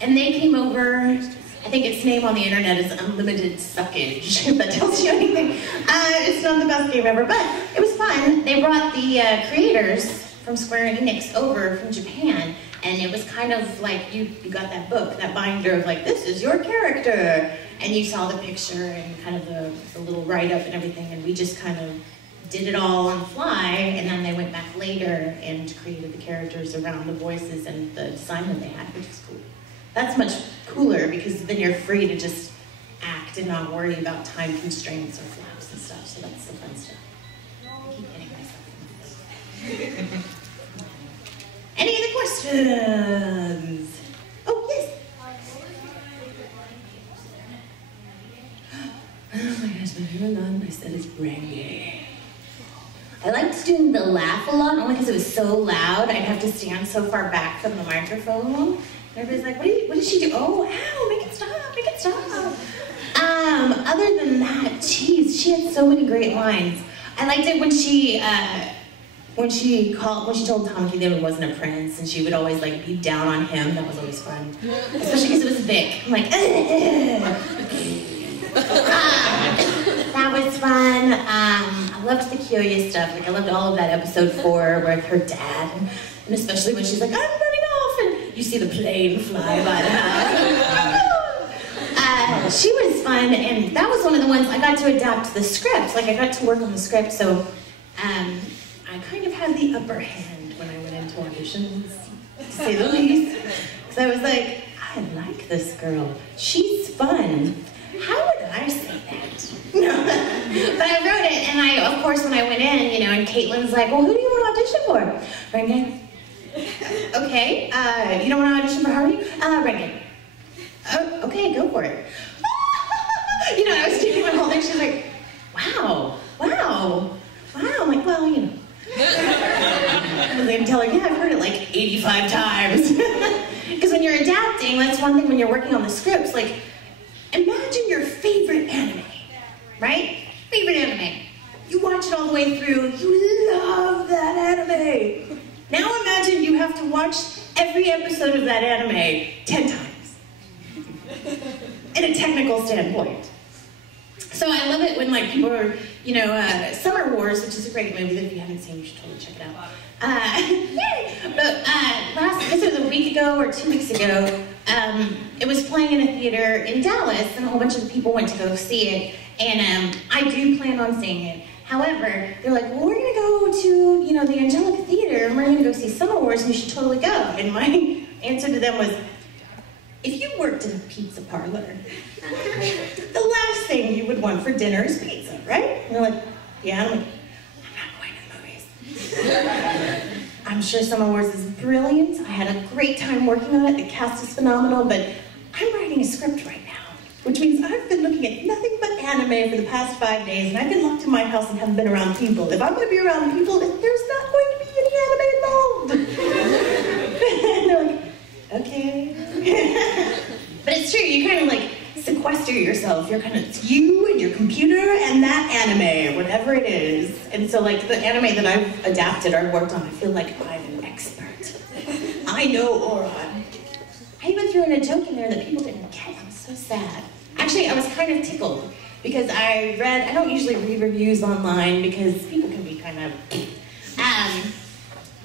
And they came over, I think its name on the internet is Unlimited Suckage, if that tells you anything. It's not the best game ever, but it was fun. They brought the creators from Square Enix over from Japan, and it was kind of like you got that book, that binder of like, this is your character, and you saw the picture and kind of the little write-up and everything, and we just kind of did it all on the fly, and then they went back later and created the characters around the voices and the design that they had, which was cool. That's much cooler, because then you're free to just act and not worry about time constraints or flaps and stuff, so that's the fun stuff. I keep hitting myself. Any other questions? Oh, yes. Oh my gosh, my favorite line I said is Renge. I liked doing the laugh a lot, only because it was so loud. I'd have to stand so far back from the microphone. And everybody's like, what did she do? Oh, ow, make it stop, make it stop. Other than that, geez, she had so many great lines. I liked it when she told Tommy there wasn't a prince, and she would always like be down on him. That was always fun, especially because it was Vic. I'm like, that was fun. I loved the Kyoya stuff. Like I loved all of that episode 4 with her dad, and especially when she's like, I'm running off, and you see the plane fly by the house. She was fun, and that was one of the ones I got to adapt the script. Like I got to work on the script, so I kind of had the upper hand when I went into auditions, to say the least. Because I was like, I like this girl. She's fun. How would I say that? But I wrote it, and of course, when I went in, you know, and Caitlin's like, well, who do you want to audition for? Rengen. Okay, you don't want to audition for Harvey? Rengen. Oh, okay, go for it. You know, I was doing my whole thing, she's like, wow. I'm like, well, you know. I was going to tell her, yeah, I've heard it like 85 times. Because when you're adapting, that's one thing when you're working on the scripts, like, imagine your favorite anime, right? Favorite anime. You watch it all the way through, you love that anime. Now imagine you have to watch every episode of that anime 10 times. In a technical standpoint. So I love it when like people are, you know, Summer Wars, which is a great movie that if you haven't seen, you should totally check it out. Yay! But I guess it was a week ago or 2 weeks ago, it was playing in a theater in Dallas, and a whole bunch of people went to go see it, and I do plan on seeing it. However, they're like, well, we're gonna go to, you know, the Angelica Theater, and we're gonna go see Summer Wars, and you should totally go. And my answer to them was, if you worked in a pizza parlor, the last thing you would want for dinner is pizza, right? And they're like, yeah. I'm like, I'm not going to the movies. I'm sure Summer Wars is brilliant. I had a great time working on it. The cast is phenomenal, but I'm writing a script right now. which means I've been looking at nothing but anime for the past 5 days, and I've been locked in my house and haven't been around people. If I'm going to be around people, there's not going to be any anime involved. And they're like, okay. But it's true, you kind of like sequester yourself. You're kind of, it's you and your computer and that anime, whatever it is. And so like the anime that I've adapted or worked on, I feel like I'm an expert. I know Oron. I even threw in a joke in there that people didn't get. I'm so sad. Actually, I was kind of tickled because I don't usually read reviews online because people can be kind of,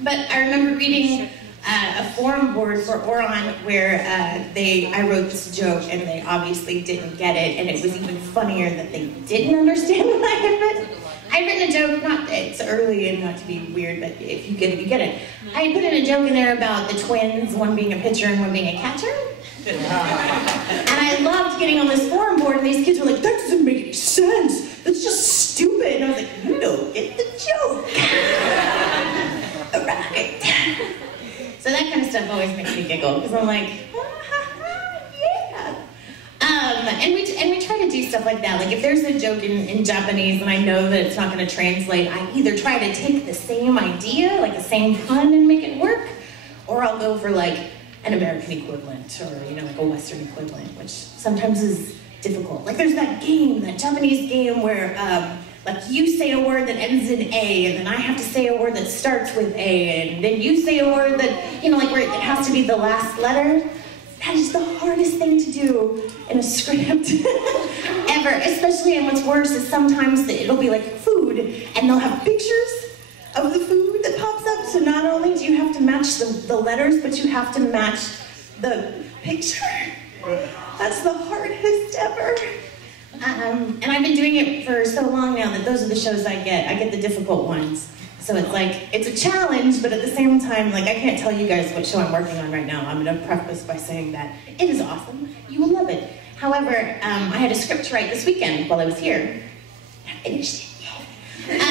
but I remember reading a forum board for Oron where I wrote this joke and they obviously didn't get it, and it was even funnier that they didn't understand what I had written. I had written a joke, it's early and not to be weird, but if you get it, you get it. I put in a joke in there about the twins, one being a pitcher and one being a catcher. And I loved getting on this forum board and these kids were like, that doesn't make any sense. That's just stupid. And I was like, you don't get the joke. Right. So that kind of stuff always makes me giggle because I'm like, yeah. And we try to do stuff like that. Like if there's a joke in Japanese and I know that it's not going to translate, I either try to take the same idea, like the same pun, and make it work, or I'll go for like an American equivalent or like a Western equivalent, which sometimes is difficult. Like there's that Japanese game where like you say a word that ends in A, and then I have to say a word that starts with A, and then you say a word that, like where it has to be the last letter. That is the hardest thing to do in a script ever, especially, and what's worse is sometimes it'll be like food, and they'll have pictures of the food that pops up, so not only do you have to match the letters, but you have to match the picture. That's the hardest ever. And I've been doing it for so long now that those are the shows I get the difficult ones. So it's like, it's a challenge, but at the same time, like I can't tell you guys what show I'm working on right now. I'm gonna preface by saying that it is awesome, you will love it. However, I had a script to write this weekend while I was here. I finished it, and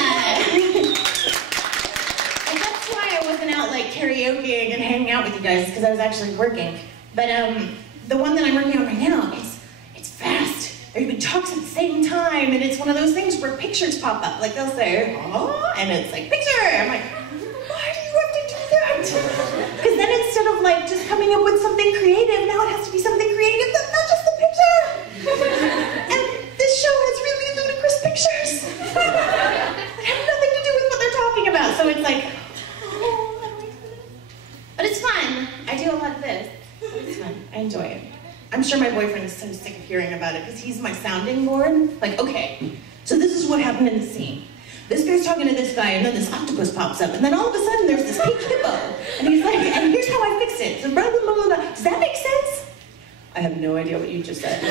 that's why I wasn't out like karaokeing and hanging out with you guys, because I was actually working. But the one that I'm working on right now, it's fast. Everybody talks at the same time, and it's one of those things where pictures pop up. Like they'll say, oh, and it's like, picture! I'm like, why do you have to do that? Because then instead of like just coming up with something creative, now it has to be something creative that's not just the picture. And this show has really ludicrous pictures that have nothing to do with what they're talking about. So it's like, oh, but it's fun. I do a lot of this. It's fun. I enjoy it. I'm sure my boyfriend is so sick of hearing about it because he's my sounding board. Like, okay, so this is what happened in the scene. This guy's talking to this guy, and then this octopus pops up, and then all of a sudden there's this pink hippo, and he's like, and here's how I fixed it. So blah, blah, blah, blah, blah. Does that make sense? I have no idea what you just said.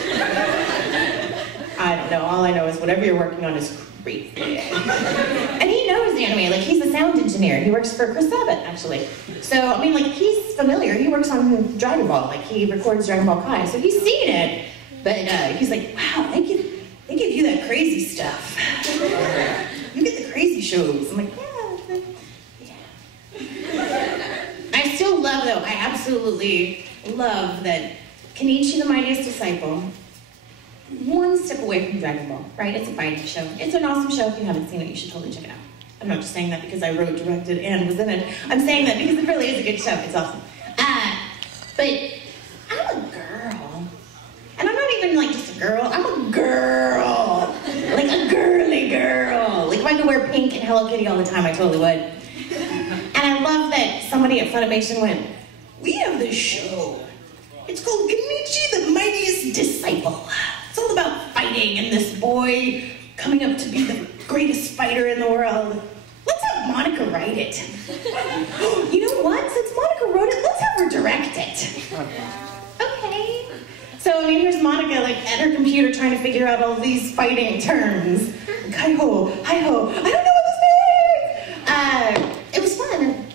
I don't know. All I know is whatever you're working on is crazy. And he knows the anime. Like, he's a sound engineer. He works for Chris Sabat, actually. So, I mean, like, he's familiar. He works on Dragon Ball. Like, he records Dragon Ball Kai. So he's seen it. But he's like, wow, they give you that crazy stuff. You get the crazy shows. I'm like, yeah. I still love, though, I absolutely love that Kenichi the Mightiest Disciple, one step away from Dragon Ball, right? It's a fighting show. It's an awesome show. If you haven't seen it, you should totally check it out. I'm not just saying that because I wrote, directed, and was in it. I'm saying that because it really is a good show. It's awesome. But I'm a girl. And I'm not even like just a girl. I'm a girl. Like a girly girl. Like if I could wear pink and Hello Kitty all the time, I totally would. And I love that somebody at Funimation went, we have this show. It's called Kenichi the Mightiest Disciple. It's all about fighting and this boy coming up to be the greatest fighter in the world. Let's have Monica write it. You know what? Since Monica wrote it, let's have her direct it. Okay. So, I mean, here's Monica, like, at her computer trying to figure out all these fighting terms. Like, hi-ho, hi-ho. I don't know what this means! It was fun.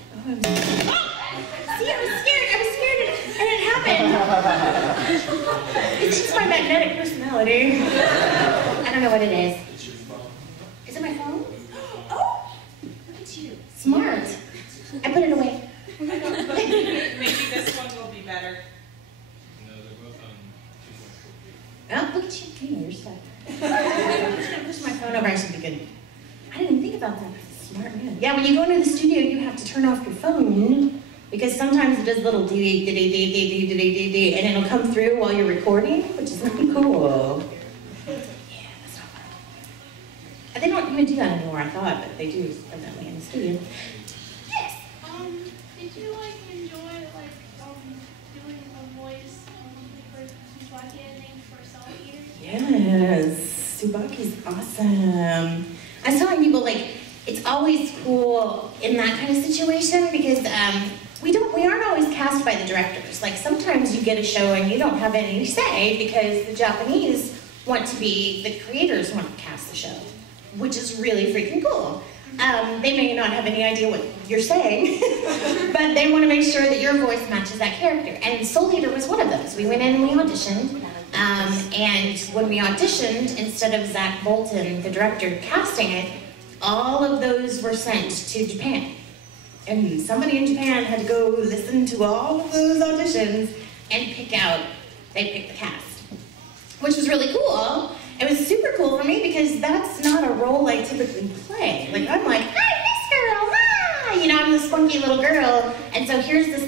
See, I was scared, and it happened. It's just my magnetic personality. I don't know what it is. Is it my phone? Oh! Look at you. Smart. I put it away. Maybe this one will be better. No, they're both on 2.4. Oh, that. I'm just gonna push my phone over. I should be good. I didn't even think about that. Smart man. Yeah, when you go into the studio, you have to turn off your phone because sometimes it does little dee dee dee dee dee dee dee dee dee, and it'll come through while you're recording, which is really cool. Yeah, that's not fun. They don't even do that anymore, I thought, but they do evidently in the studio. Yes. Did you enjoy doing a voice for Tsubaki anime for Solid Eaters? Yes, Tsubaki's awesome. I was telling people it's always cool in that kind of situation because we aren't always cast by the directors. Like sometimes you get a show and you don't have any say because the Japanese want to be, the creators want to cast the show, which is really freaking cool. They may not have any idea what you're saying, but they want to make sure that your voice matches that character. And Soul Eater was one of those. We went in and we auditioned, and when we auditioned, instead of Zach Bolton, the director, casting it, all of those were sent to Japan. And somebody in Japan had to go listen to all of those auditions and they picked the cast, which was really cool. It was super cool for me because that's not a role I typically play. Like, I'm like, hi, this girl, ah! You know, I'm this funky little girl. And so here's this,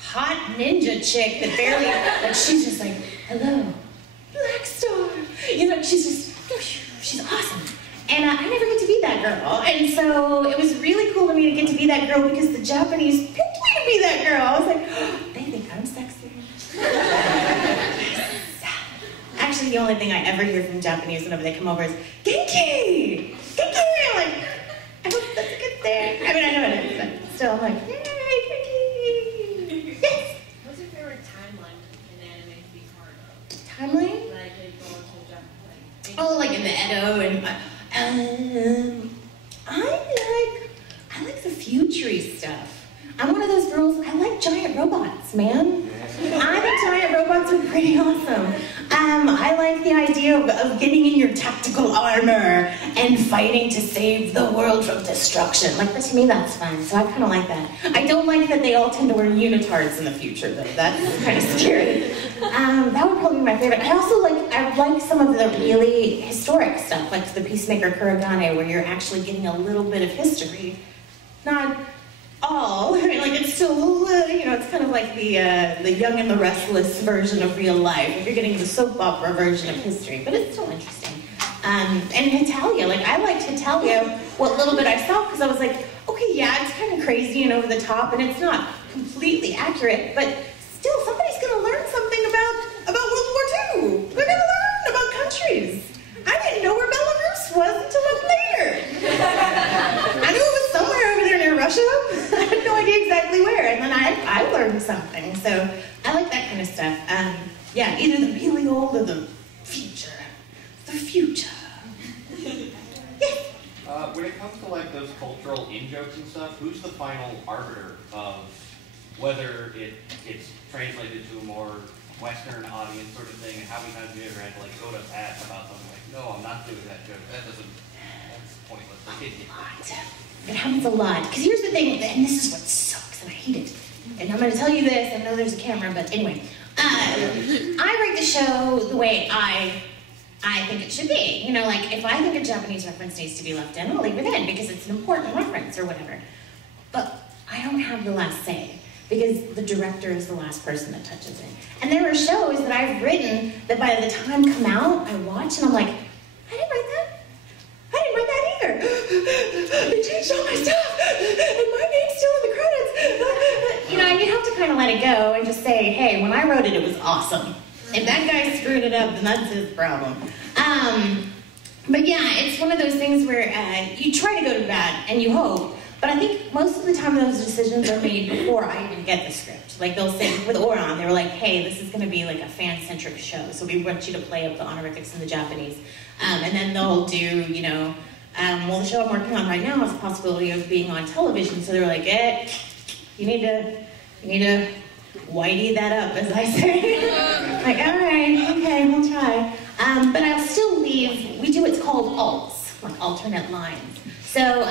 hot ninja chick that barely, she's just like, hello, Black Star. You know, she's awesome. And I never get to be that girl. And so it was really cool to me to get to be that girl because the Japanese picked me to be that girl. I was like, oh, they think I'm sexy. Actually, the only thing I ever hear from Japanese whenever they come over is, Genki! Genki! I'm like, I hope that's a good thing. I mean, I know it is, but still, I'm like, yay, Genki! Yes! What's your favorite timeline in anime to be part of? Timeline? Like, they go into Japan, Oh, like in the Edo and... I like the future-y stuff. I'm one of those girls, I like giant robots, man. I think giant robots are pretty awesome. I like the idea of getting in your tactical armor and fighting to save the world from destruction. To me, that's fun, so I kind of like that. I don't like that they all tend to wear unitards in the future, though. That's kind of scary. That would probably be my favorite. I like some of the really historic stuff, like the Peacemaker Kurogane, where you're actually getting a little bit of history. Not all. I mean, it's still, it's kind of like the Young and the Restless version of real life. If you're getting the soap opera version of history, but it's still interesting. And Hitalia, I liked Hitalia, what little bit I saw, because I was like, okay, yeah, it's kind of crazy and over the top, and it's not completely accurate, but still, somebody's going to learn something about World War II. They're going to learn about countries. I didn't know where Belarus was until much later. I knew it was somewhere over there near Russia. I had no idea exactly where, and then I learned something. So I like that kind of stuff. Yeah, either the really old or the future. The future. Yeah. When it comes to those cultural in-jokes and stuff, who's the final arbiter of whether it's translated to a more Western audience sort of thing, and how many times have you ever had to go to bat about something no, I'm not doing that joke. That's pointless. It happens a lot. Because here's the thing, and this is what sucks, and I hate it. And I'm going to tell you this, I know there's a camera, but anyway. I write the show the way I think it should be. If I think a Japanese reference needs to be left in, I'll leave it in because it's an important reference or whatever. But I don't have the last say because the director is the last person that touches it. And there are shows that I've written that by the time come out, I watch and I'm like, I didn't write that. I didn't write that either. They changed all my stuff and my name's still in the credits. And you have to kind of let it go and just say, hey, when I wrote it, it was awesome. If that guy screwed it up, then that's his problem. But yeah, it's one of those things where you try to go to bat and you hope, but I think most of the time those decisions are made before I even get the script. They'll say, with Oron, they were like, hey, this is going to be a fan-centric show, so we want you to play up the honorifics in the Japanese. And then they'll do, well, the show I'm working on right now has a possibility of being on television, so they're like, you need to whitey that up, as I say. All right, okay, we'll try. But I'll still leave, we do what's called alts, alternate lines. So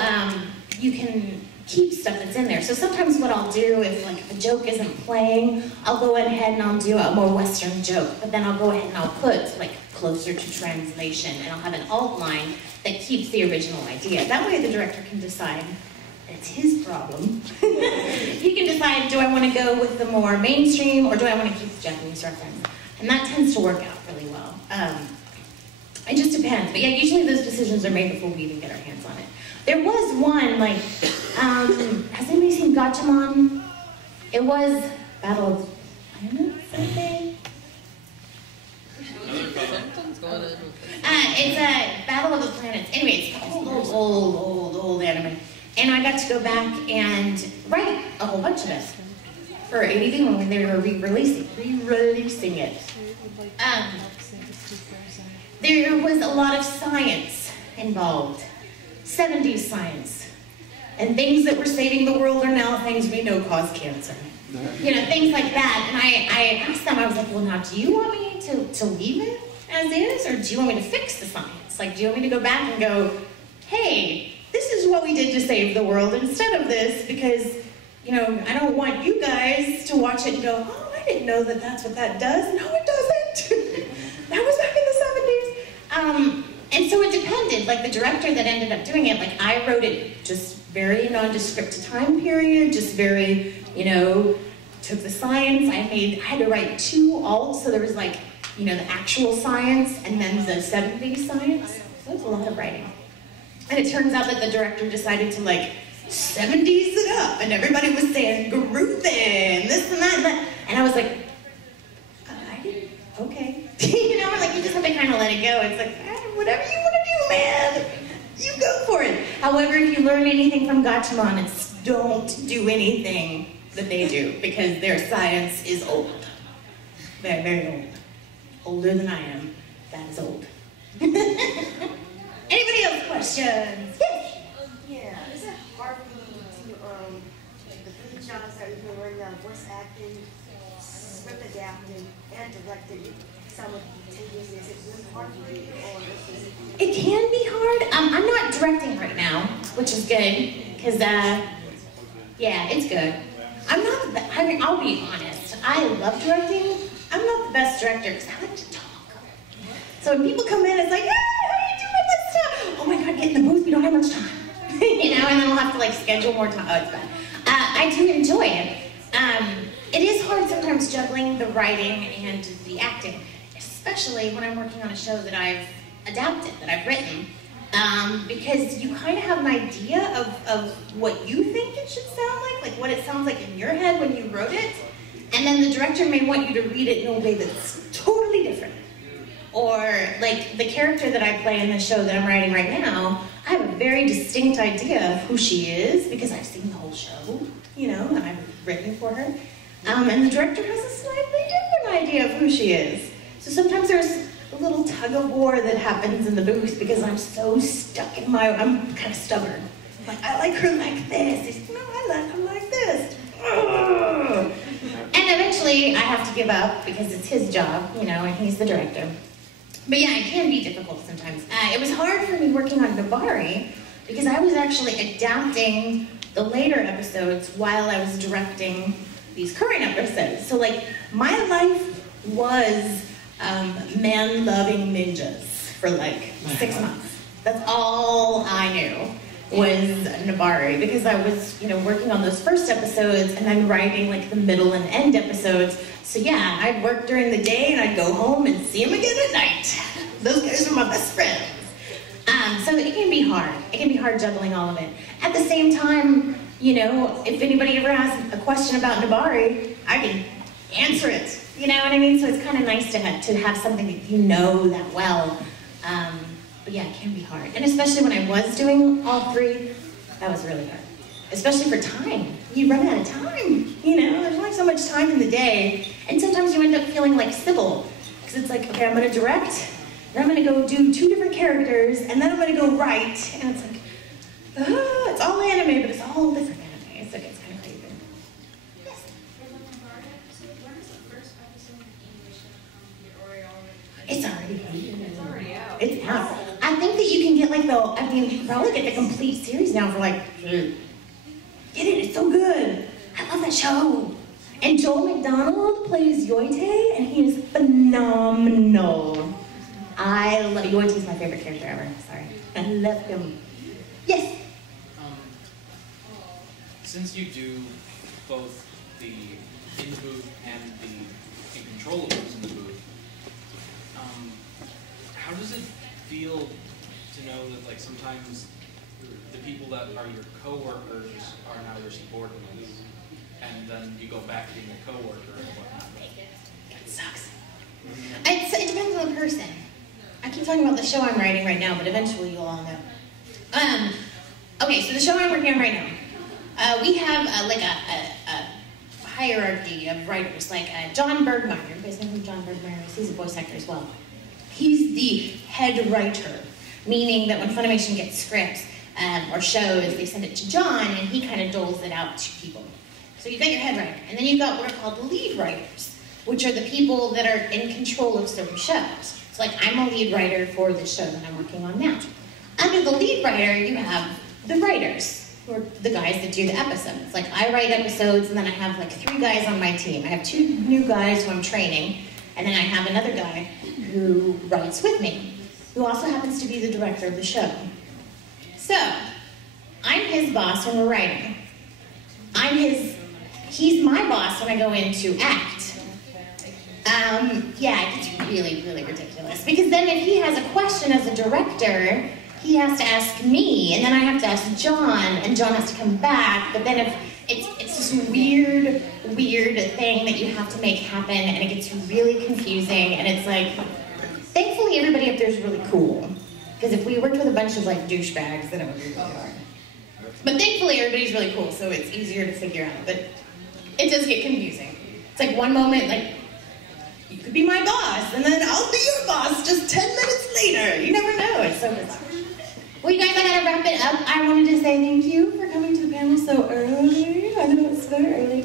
you can keep stuff that's in there. So sometimes what I'll do if like a joke isn't playing, I'll go ahead and I'll do a more Western joke, but then I'll go ahead and I'll put like closer to translation, and I'll have an alt line that keeps the original idea. That way the director can decide it's his problem. He can decide, do I want to go with the more mainstream or do I want to keep the Japanese reference? And that tends to work out really well. It just depends. But yeah, usually those decisions are made before we even get our hands on it. There was one, like, has anybody seen Gatchaman? It was Battle of Planets, I think. It's a Battle of the Planets. Anyway, it's old anime. And I got to go back and write a whole bunch of it for ADV when they were re-releasing it. There was a lot of science involved, 70s science. And things that were saving the world are now things we know cause cancer. You know, things like that. And I asked them, I was like, well, now, do you want me to leave it as is, or do you want me to fix the science? Like, do you want me to go back and go, hey, this is what we did to save the world instead of this, because, you know, I don't want you guys to watch it and go, oh, I didn't know that that's what that does. No, it doesn't. That was back in the 70s. And so it depended. Like, the director that ended up doing it, like, I wrote it just very nondescript time period, just very, you know, took the science. I had to write 2 alts, so there was, like, you know, the actual science and then the 70s science. So it was a lot of writing. And it turns out that the director decided to, like, 70s it up, and everybody was saying, Garuthin, this and that and that. And I was like, okay. You know, like, you just have to kind of let it go. It's like, whatever you want to do, man, you go for it. However, if you learn anything from Gatchaman, it's don't do anything that they do, because their science is old. Very, very old. Older than I am. That is old. Anybody else questions? Yes? Yeah. Is it hard for you to, the 3 jobs that you've been working on, voice acting, script adapting, and directing simultaneously? Is it really hard for you, or is it? It can be hard. I'm not directing right now, which is good, because, yeah, it's good. I'm not the I mean, I'll be honest. I love directing. I'm not the best director, because I like to talk. So when people come in, it's like, hey, how are you doing this stuff? Oh my God, get in the booth, we don't have much time. You know, and then we'll have to like schedule more time. Oh, it's bad. I do enjoy it. It is hard sometimes juggling the writing and the acting, especially when I'm working on a show that I've adapted, that I've written, because you kind of have an idea of what you think it should sound like what it sounds like in your head when you wrote it, and then the director may want you to read it in a way that's totally different. Or, like, the character that I play in the show that I'm writing right now, I have a very distinct idea of who she is, because I've seen the whole show, you know, and I've written for her. And the director has a slightly different idea of who she is. So sometimes there's a little tug-of-war that happens in the booth, because I'm so stuck in I'm kind of stubborn. Like, I like her like this. No, I like her like this. Ugh. And eventually, I have to give up, because it's his job, you know, and he's the director. But yeah, it can be difficult sometimes. It was hard for me working on Nabari, because I was actually adapting the later episodes while I was directing these current episodes. So like, my life was man-loving ninjas for like 6 months. That's all I knew was Nabari, because I was, you know, working on those first episodes and then writing like the middle and end episodes. So yeah, I'd work during the day and I'd go home and see them again at night. Those guys are my best friends. So it can be hard. It can be hard juggling all of it. At the same time, you know, if anybody ever has a question about Nabari, I can answer it. You know what I mean? So it's kind of nice to have something that you know that well. But yeah, it can be hard. And especially when I was doing all 3, that was really hard. Especially for time. You run out of time. You know, there's only so much time in the day. And sometimes you end up feeling like Sybil. Because it's like, okay, I'm going to direct, then I'm going to go do 2 different characters, and then I'm going to go write. And it's like, it's all anime, but it's all different anime. So it gets kind of crazy. Yes? It's already out. It's out. I think that you can get like probably get the complete series now for like $10 that show. And Joel McDonald plays Yoite, and he is phenomenal. I love Yoite's my favorite character ever. Sorry, I love him. Yes. Since you do both the in the booth and the in control of who's in the booth, how does it feel to know that like sometimes the people that are your coworkers are now your subordinates, and then you go back to being a coworker and whatnot? It sucks. It depends on the person. I keep talking about the show I'm writing right now, but eventually you'll all know. Okay, so the show I'm working on right now, we have a hierarchy of writers. Like John Bergmeyer, you guys know who John Bergmeyer is? He's a voice actor as well. He's the head writer, meaning that when Funimation gets scripts or shows, they send it to John, and he kind of doles it out to people. So you've got your head writer, and then you've got what are called the lead writers, which are the people that are in control of certain shows. So like, I'm a lead writer for the show that I'm working on now. Under the lead writer, you have the writers, who are the guys that do the episodes. Like, I write episodes, and then I have like 3 guys on my team. I have 2 new guys who I'm training, and then I have another guy who writes with me, who also happens to be the director of the show. So, I'm his boss when we're writing. He's my boss when I go in to act. Yeah, it gets really, really ridiculous. Because then if he has a question as a director, he has to ask me, and then I have to ask John, and John has to come back. But then if it's this weird thing that you have to make happen, and it gets really confusing, and it's like, thankfully everybody up there is really cool. Because if we worked with a bunch of like douchebags, then it would be really hard. But thankfully everybody's really cool, so it's easier to figure out. But it does get confusing. It's like one moment, like, you could be my boss, and then I'll be your boss just 10 minutes later. You never know. It's so bizarre. Well, you guys, I gotta wrap it up. I wanted to say thank you for coming to the panel so early. I know it's very early.